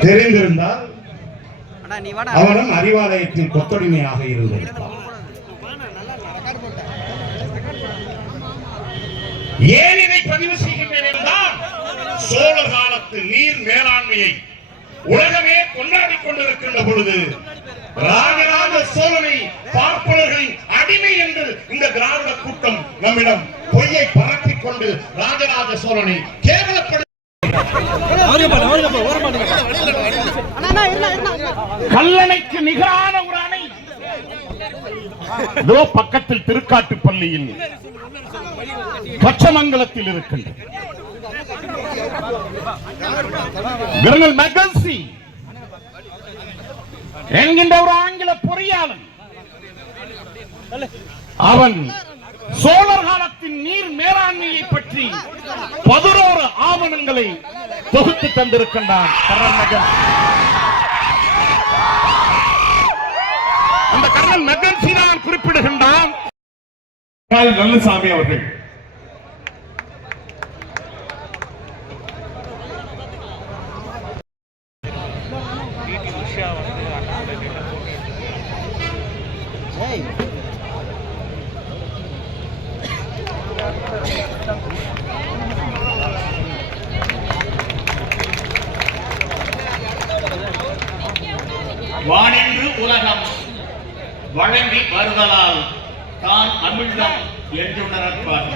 தெரிந்திருந்தால் அவனும் அறிவாலயத்தின் கொத்தடிமையாக இருந்திருப்பான். ஏன் இதை பதிவு செய்கின்றேன் என்றால் சோழ காலத்து நீர் மேலாண்மையை உலகமே கொண்டாடிக் கொண்டிருக்கின்ற பொழுது ராஜராஜ சோழனை பார்ப்பனர்களின் அடிமை என்று இந்த திராவிட கூட்டம் நம்மிடம் பொய்யை பரப்பிக் கொண்டு ராஜராஜ சோழனை கேவலப்படுத்த கல்லணைக்கு நிகரான ஒரு அணை. இதோ பக்கத்தில் திருக்காட்டு பள்ளியில் பச்சமங்கலத்தில் இருக்கின்றது. கர்னல் என்கின்ற ஒரு ஆங்கில பொறியாளன் அவன் சோழர் காலத்தின் நீர் மேலாண்மையை பற்றி பதினோரு ஆவணங்களை தொகுத்து தந்திருக்கின்றான் கர்னல் மெக்கன்சி அந்த கர்னல் மெக்கன்சி தான் குறிப்பிடுகின்றான். நல்லசாமி அவர்கள். ஏய். வானின்று உலகம் வழங்கி வருதலால் தான் அமிழ்தம் என்றுணரப்பார்